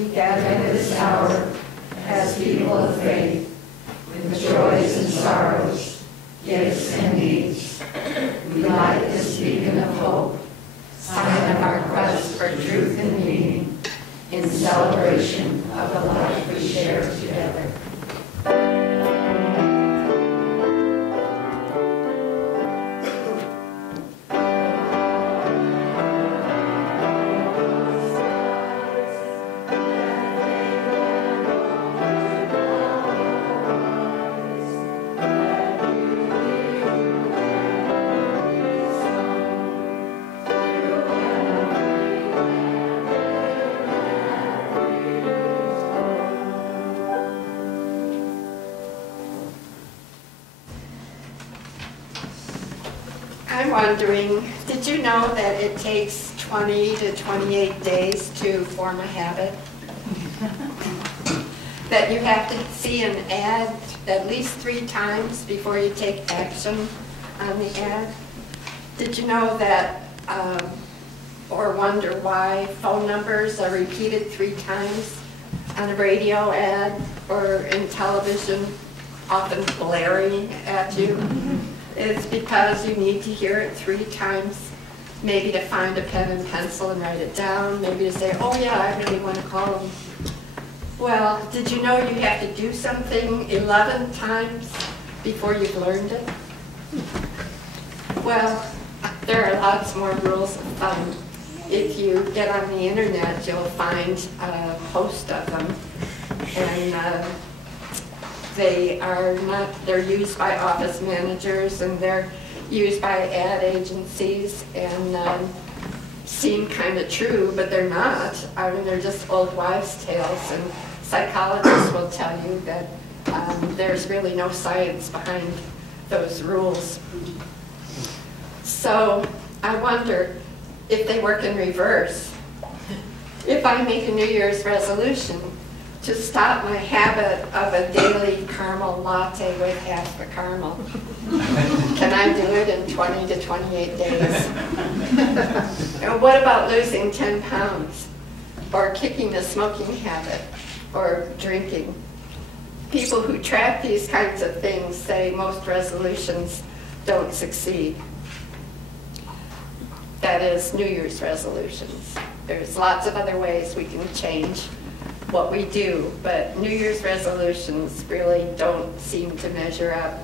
we gather at this hour as people of faith, with joys and sorrows, gifts and needs. We light this beacon of hope, sign of our quest for truth and meaning, in celebration of the life we share together. I'm wondering, did you know that it takes 20 to 28 days to form a habit? That you have to see an ad at least 3 times before you take action on the ad? Did you know that, or wonder why phone numbers are repeated 3 times on a radio ad or in television, often blaring at you? It's because you need to hear it 3 times, maybe to find a pen and pencil and write it down, maybe to say, oh yeah, I really want to call them. Well, did you know you have to do something 11 times before you've learned it? Well, there are lots more rules of thumb. If you get on the internet, you'll find a host of them. And they're used by office managers, and they're used by ad agencies, and seem kind of true, but they're not. I mean, they're just old wives' tales, and psychologists will tell you that there's really no science behind those rules. So I wonder if they work in reverse. If I make a New Year's resolution to stop my habit of a daily caramel latte with half the caramel, can I do it in 20 to 28 days? And what about losing 10 pounds? Or kicking the smoking habit? Or drinking? People who track these kinds of things say most resolutions don't succeed. That is, New Year's resolutions. There's lots of other ways we can change what we do, but New Year's resolutions really don't seem to measure up.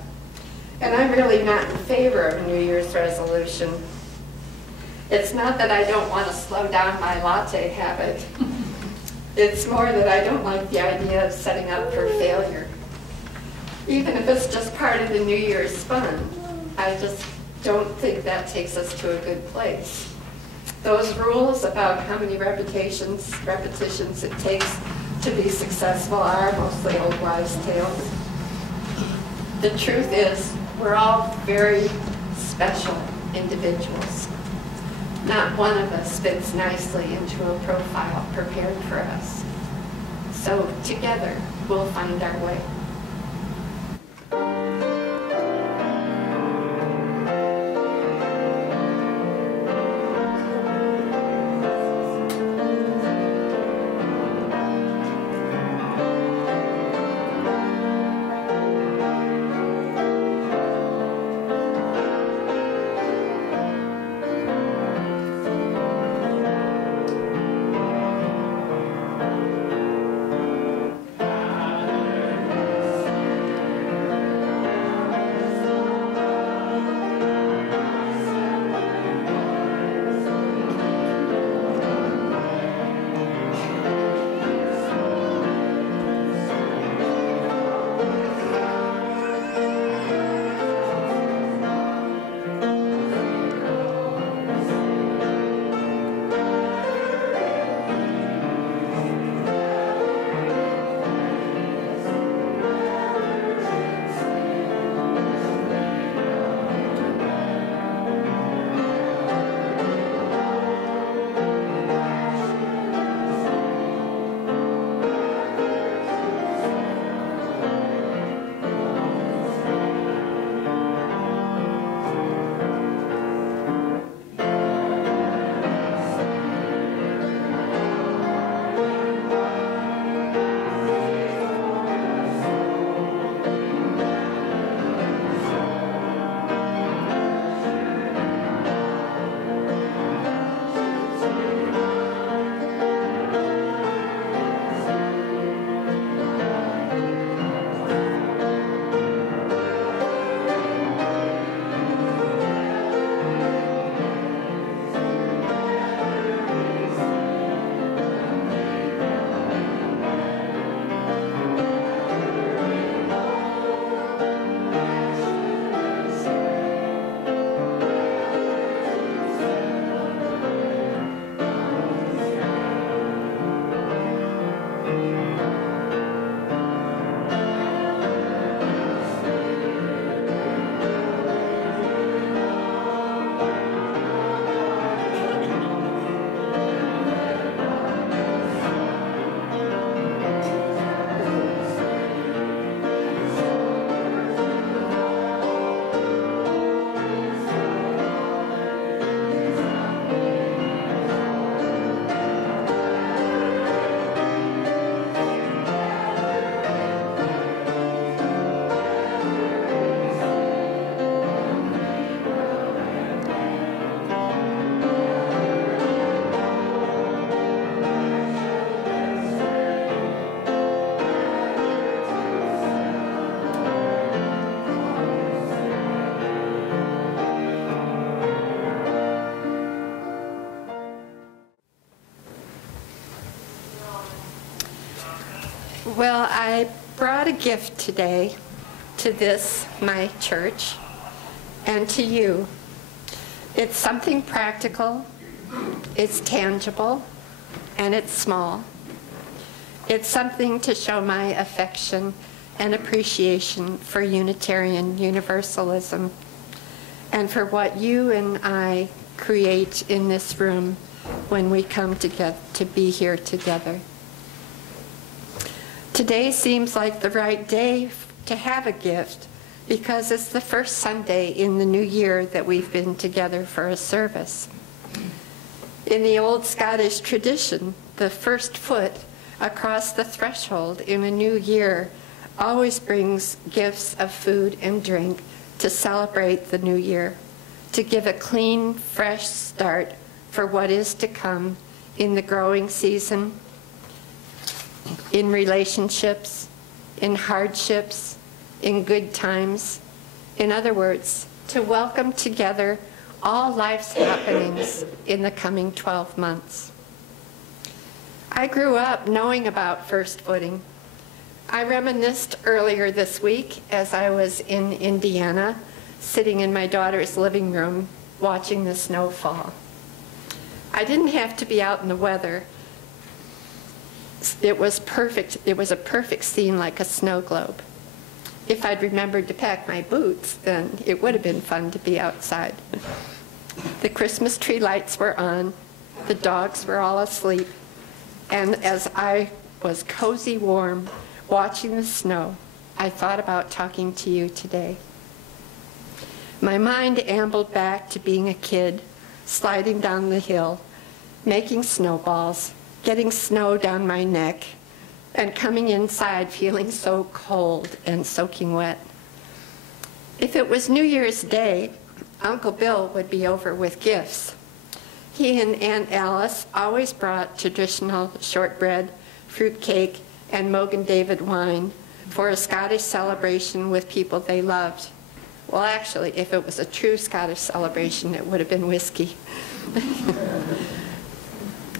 And I'm really not in favor of a New Year's resolution. It's not that I don't want to slow down my latte habit. It's more that I don't like the idea of setting up for failure. Even if it's just part of the New Year's fun, I just don't think that takes us to a good place. Those rules about how many repetitions it takes to be successful are mostly old wives' tales. The truth is, we're all very special individuals. Not one of us fits nicely into a profile prepared for us. So together, we'll find our way. Well, I brought a gift today to this, my church, and to you. It's something practical, it's tangible, and it's small. It's something to show my affection and appreciation for Unitarian Universalism and for what you and I create in this room when we come together to be here together. Today seems like the right day to have a gift because it's the first Sunday in the new year that we've been together for a service. In the old Scottish tradition, the first foot across the threshold in a new year always brings gifts of food and drink to celebrate the new year, to give a clean, fresh start for what is to come in the growing season, in relationships, in hardships, in good times. In other words, to welcome together all life's happenings in the coming 12 months. I grew up knowing about first footing. I reminisced earlier this week as I was in Indiana, sitting in my daughter's living room, watching the snow fall. I didn't have to be out in the weather. It was perfect. It was a perfect scene, like a snow globe. If I'd remembered to pack my boots, then it would have been fun to be outside. The Christmas tree lights were on. The dogs were all asleep. And as I was cozy warm, watching the snow, I thought about talking to you today. My mind ambled back to being a kid, sliding down the hill, making snowballs, getting snow down my neck, and coming inside feeling so cold and soaking wet. If it was New Year's Day, Uncle Bill would be over with gifts. He and Aunt Alice always brought traditional shortbread, fruit cake, and Mogan David wine for a Scottish celebration with people they loved. Well, actually, if it was a true Scottish celebration, it would have been whiskey.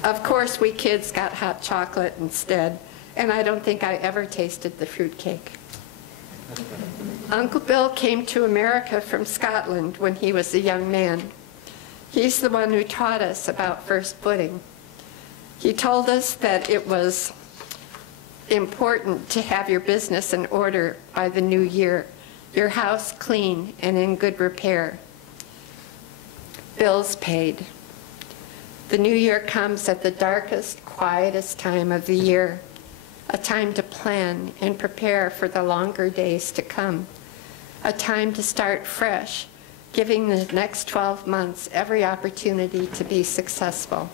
Of course, we kids got hot chocolate instead, and I don't think I ever tasted the fruit cake. Uncle Bill came to America from Scotland when he was a young man. He's the one who taught us about first footing. He told us that it was important to have your business in order by the new year, your house clean and in good repair, bills paid. The new year comes at the darkest, quietest time of the year, a time to plan and prepare for the longer days to come, a time to start fresh, giving the next 12 months every opportunity to be successful.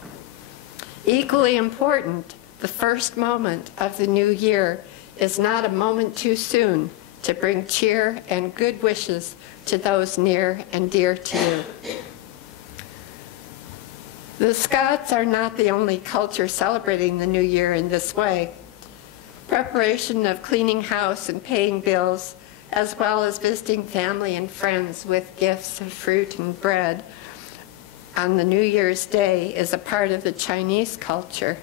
Equally important, the first moment of the new year is not a moment too soon to bring cheer and good wishes to those near and dear to you. The Scots are not the only culture celebrating the new year in this way. Preparation of cleaning house and paying bills, as well as visiting family and friends with gifts of fruit and bread on the New Year's Day is a part of the Chinese culture,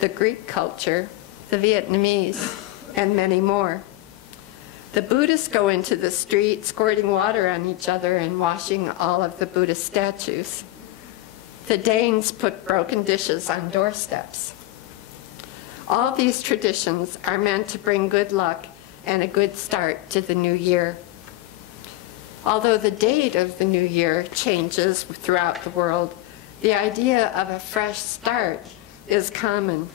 the Greek culture, the Vietnamese, and many more. The Buddhists go into the street squirting water on each other and washing all of the Buddhist statues. The Danes put broken dishes on doorsteps. All these traditions are meant to bring good luck and a good start to the new year. Although the date of the new year changes throughout the world, the idea of a fresh start is common.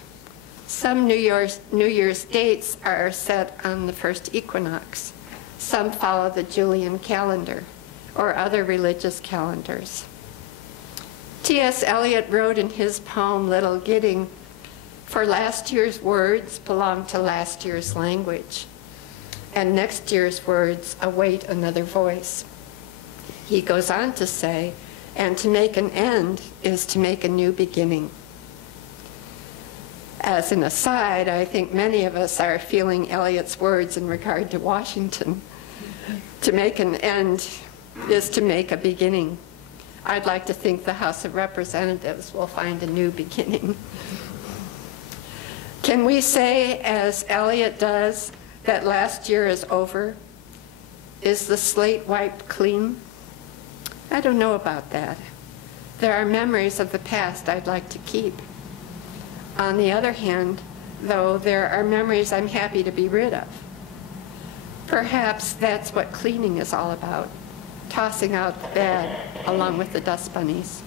Some New Year's dates are set on the first equinox. Some follow the Julian calendar or other religious calendars. T.S. Eliot wrote in his poem, Little Gidding, "For last year's words belong to last year's language, and next year's words await another voice." He goes on to say, "And to make an end is to make a new beginning." As an aside, I think many of us are feeling Eliot's words in regard to Washington. To make an end is to make a beginning. I'd like to think the House of Representatives will find a new beginning. Can we say, as Eliot does, that last year is over? Is the slate wiped clean? I don't know about that. There are memories of the past I'd like to keep. On the other hand, though, there are memories I'm happy to be rid of. Perhaps that's what cleaning is all about, tossing out the bad along with the dust bunnies.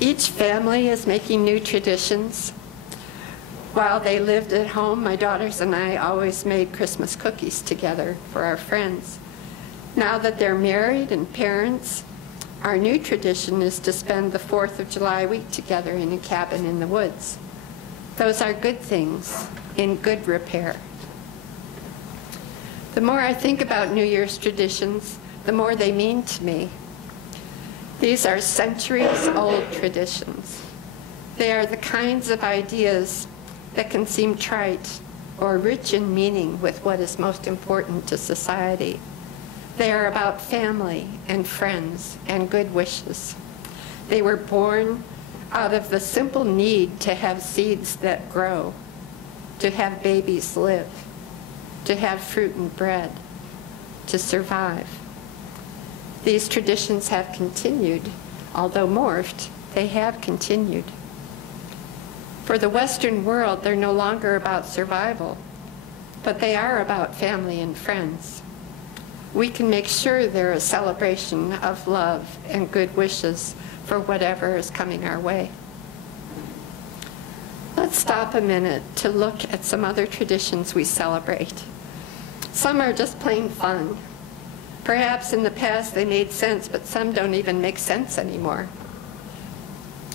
Each family is making new traditions. While they lived at home, my daughters and I always made Christmas cookies together for our friends. Now that they're married and parents, our new tradition is to spend the 4th of July week together in a cabin in the woods. Those are good things, in good repair. The more I think about New Year's traditions, the more they mean to me. These are centuries-old traditions. They are the kinds of ideas that can seem trite or rich in meaning with what is most important to society. They are about family and friends and good wishes. They were born out of the simple need to have seeds that grow, to have babies live, to have fruit and bread, to survive. These traditions have continued, although morphed, they have continued. For the Western world, they're no longer about survival, but they are about family and friends. We can make sure they're a celebration of love and good wishes for whatever is coming our way. Let's stop a minute to look at some other traditions we celebrate. Some are just plain fun. Perhaps in the past they made sense, but some don't even make sense anymore.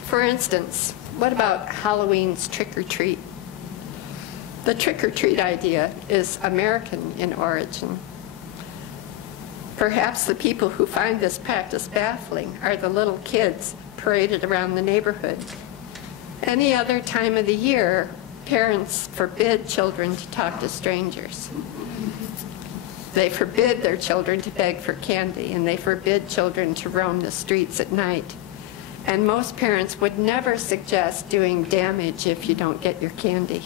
For instance, what about Halloween's trick-or-treat? The trick-or-treat idea is American in origin. Perhaps the people who find this practice baffling are the little kids paraded around the neighborhood. Any other time of the year, parents forbid children to talk to strangers. They forbid their children to beg for candy, and they forbid children to roam the streets at night. And most parents would never suggest doing damage if you don't get your candy.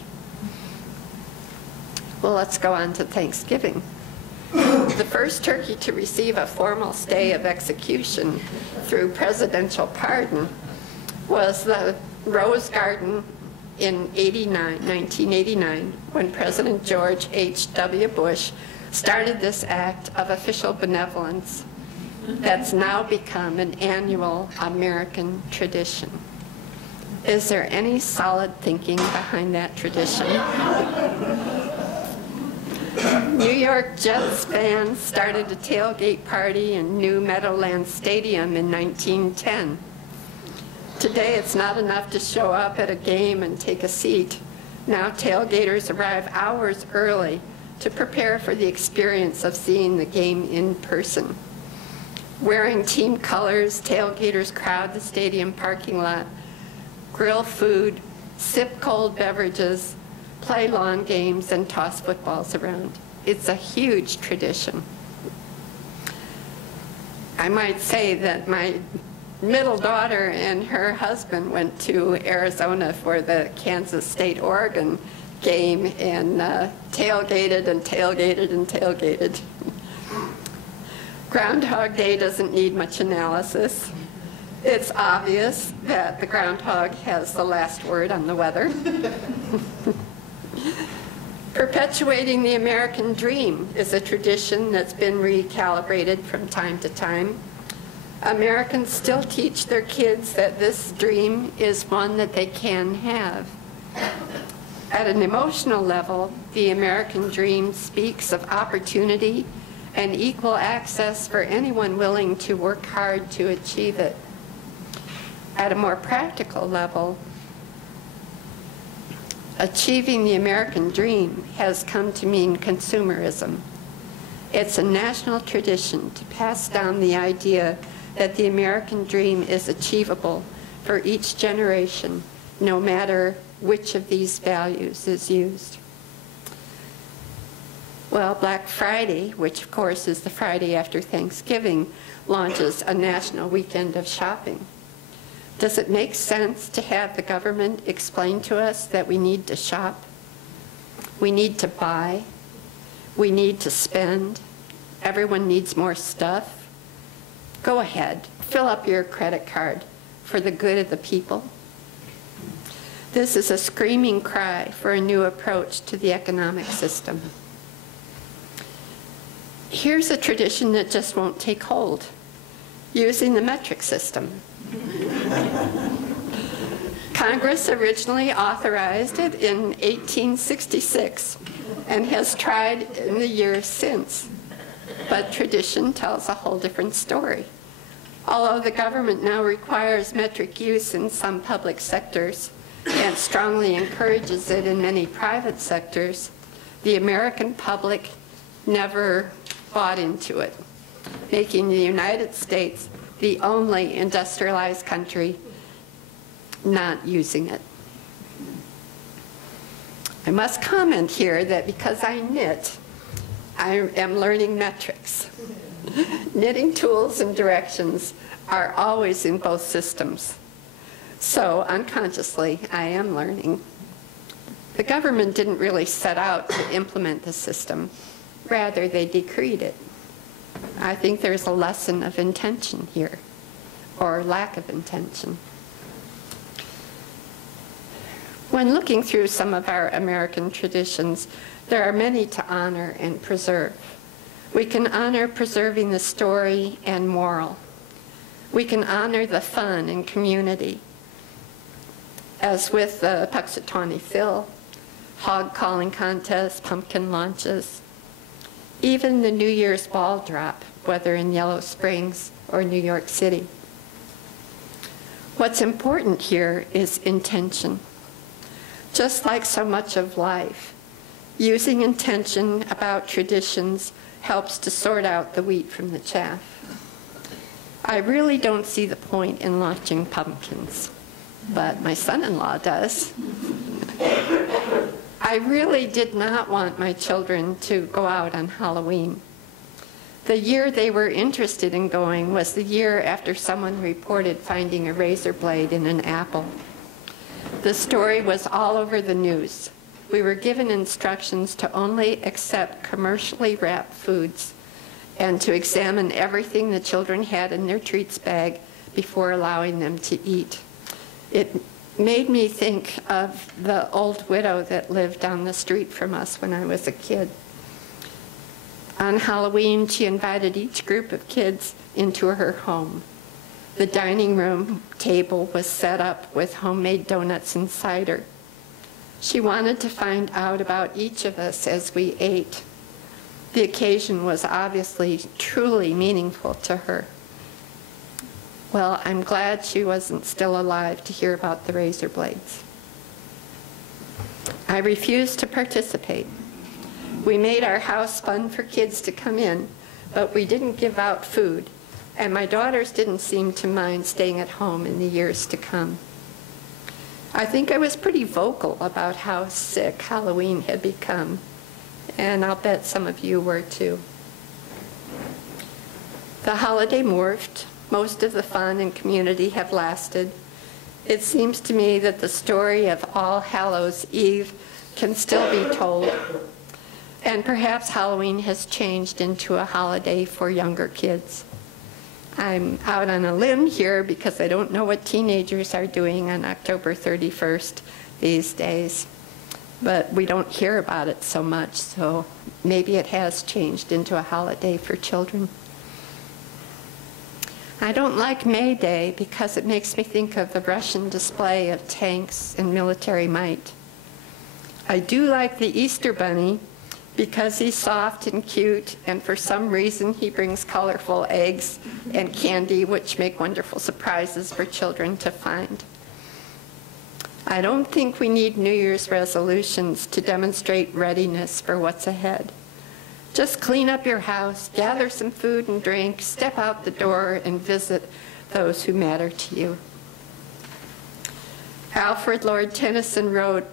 Well, let's go on to Thanksgiving. The first turkey to receive a formal stay of execution through presidential pardon was the Rose Garden in 1989, when President George H.W. Bush started this act of official benevolence that's now become an annual American tradition. Is there any solid thinking behind that tradition? New York Jets fans started a tailgate party in New Meadowlands Stadium in 1910. Today, it's not enough to show up at a game and take a seat. Now tailgaters arrive hours early to prepare for the experience of seeing the game in person. Wearing team colors, tailgaters crowd the stadium parking lot, grill food, sip cold beverages, play lawn games, and toss footballs around. It's a huge tradition. I might say that my middle daughter and her husband went to Arizona for the Kansas State-Oregon game and tailgated and tailgated and tailgated. Groundhog Day doesn't need much analysis. It's obvious that the groundhog has the last word on the weather. Perpetuating the American dream is a tradition that's been recalibrated from time to time. Americans still teach their kids that this dream is one that they can have. At an emotional level, the American dream speaks of opportunity and equal access for anyone willing to work hard to achieve it. At a more practical level, achieving the American dream has come to mean consumerism. It's a national tradition to pass down the idea that the American dream is achievable for each generation, no matter which of these values is used. Well, Black Friday, which of course is the Friday after Thanksgiving, launches a national weekend of shopping. Does it make sense to have the government explain to us that we need to shop, we need to buy, we need to spend, everyone needs more stuff? Go ahead, fill up your credit card for the good of the people. This is a screaming cry for a new approach to the economic system. Here's a tradition that just won't take hold, using the metric system. Congress originally authorized it in 1866 and has tried in the years since. But tradition tells a whole different story. Although the government now requires metric use in some public sectors and strongly encourages it in many private sectors, the American public never bought into it, making the United States the only industrialized country not using it. I must comment here that because I knit, I am learning metrics. Knitting tools and directions are always in both systems. So unconsciously, I am learning. The government didn't really set out to implement the system. Rather, they decreed it. I think there's a lesson of intention here, or lack of intention. When looking through some of our American traditions, there are many to honor and preserve. We can honor preserving the story and moral. We can honor the fun and community, as with the Puxatawney Phil, hog calling contests, pumpkin launches, even the New Year's ball drop, whether in Yellow Springs or New York City. What's important here is intention. Just like so much of life, using intention about traditions helps to sort out the wheat from the chaff. I really don't see the point in launching pumpkins, but my son-in-law does. I really did not want my children to go out on Halloween. The year they were interested in going was the year after someone reported finding a razor blade in an apple. The story was all over the news. We were given instructions to only accept commercially wrapped foods and to examine everything the children had in their treats bag before allowing them to eat. It made me think of the old widow that lived down the street from us when I was a kid. On Halloween, she invited each group of kids into her home. The dining room table was set up with homemade donuts and cider. She wanted to find out about each of us as we ate. The occasion was obviously truly meaningful to her. Well, I'm glad she wasn't still alive to hear about the razor blades. I refused to participate. We made our house fun for kids to come in, but we didn't give out food, and my daughters didn't seem to mind staying at home in the years to come. I think I was pretty vocal about how sick Halloween had become, and I'll bet some of you were too. The holiday morphed. Most of the fun and community have lasted. It seems to me that the story of All Hallows Eve can still be told, and perhaps Halloween has changed into a holiday for younger kids. I'm out on a limb here because I don't know what teenagers are doing on October 31st these days, but we don't hear about it so much, so maybe it has changed into a holiday for children. I don't like May Day because it makes me think of the Russian display of tanks and military might. I do like the Easter Bunny because he's soft and cute, and for some reason he brings colorful eggs and candy, which make wonderful surprises for children to find. I don't think we need New Year's resolutions to demonstrate readiness for what's ahead. Just clean up your house, gather some food and drink, step out the door, and visit those who matter to you. Alfred Lord Tennyson wrote,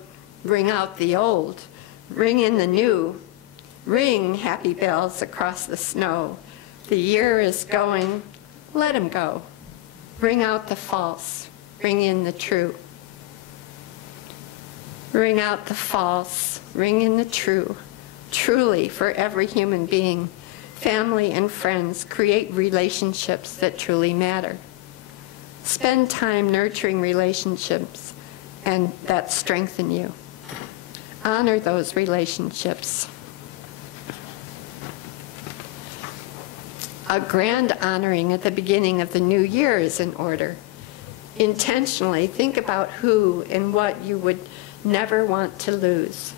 "Ring out the old, ring in the new, ring happy bells across the snow. The year is going, let him go. Ring out the false, ring in the true. Ring out the false, ring in the true. Truly, for every human being, family and friends, create relationships that truly matter. Spend time nurturing relationships and that strengthen you. Honor those relationships. A grand honoring at the beginning of the new year is in order. Intentionally think about who and what you would never want to lose.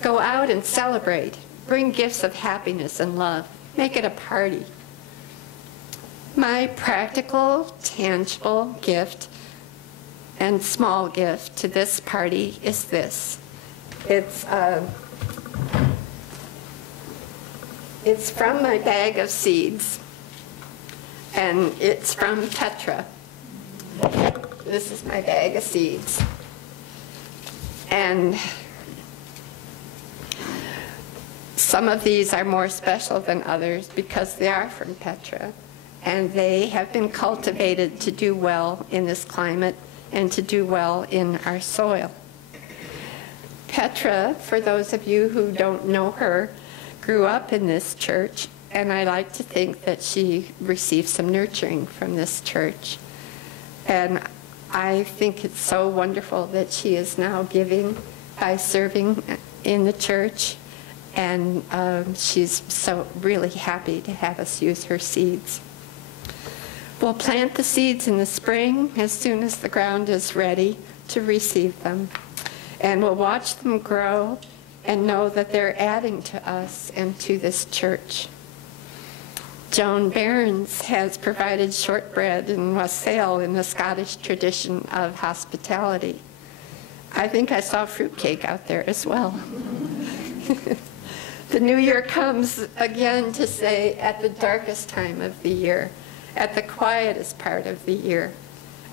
Go out and celebrate. Bring gifts of happiness and love. Make it a party. My practical, tangible gift and small gift to this party is this. It's from my bag of seeds, and it's from Petra. This is my bag of seeds. And some of these are more special than others because they are from Petra, and they have been cultivated to do well in this climate and to do well in our soil. Petra, for those of you who don't know her, grew up in this church, and I like to think that she received some nurturing from this church. And I think it's so wonderful that she is now giving by serving in the church, and she's so really happy to have us use her seeds. We'll plant the seeds in the spring as soon as the ground is ready to receive them, and we'll watch them grow and know that they're adding to us and to this church. Joan Barnes has provided shortbread and wassail in the Scottish tradition of hospitality. I think I saw fruitcake out there as well. The new year comes again to say at the darkest time of the year, at the quietest part of the year.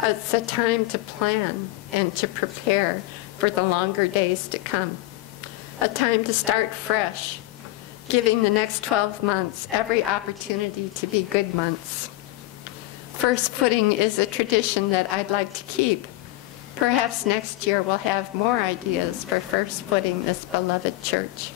It's a time to plan and to prepare for the longer days to come. A time to start fresh, giving the next 12 months every opportunity to be good months. First footing is a tradition that I'd like to keep. Perhaps next year we'll have more ideas for first footing this beloved church.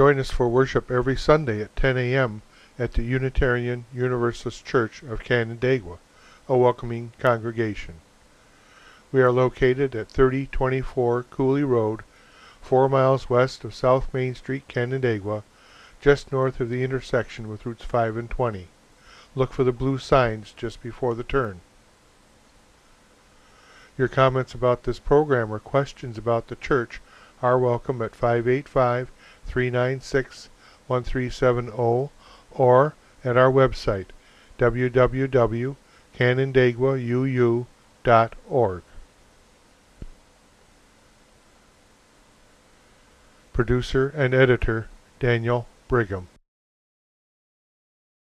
Join us for worship every Sunday at 10 a.m. at the Unitarian Universalist Church of Canandaigua, a welcoming congregation. We are located at 3024 Cooley Road, 4 miles west of South Main Street, Canandaigua, just north of the intersection with Routes 5 and 20. Look for the blue signs just before the turn. Your comments about this program or questions about the church are welcome at 585-396-1370 or at our website, www.canandaiguauu.org. Producer and editor, Daniel Brigham.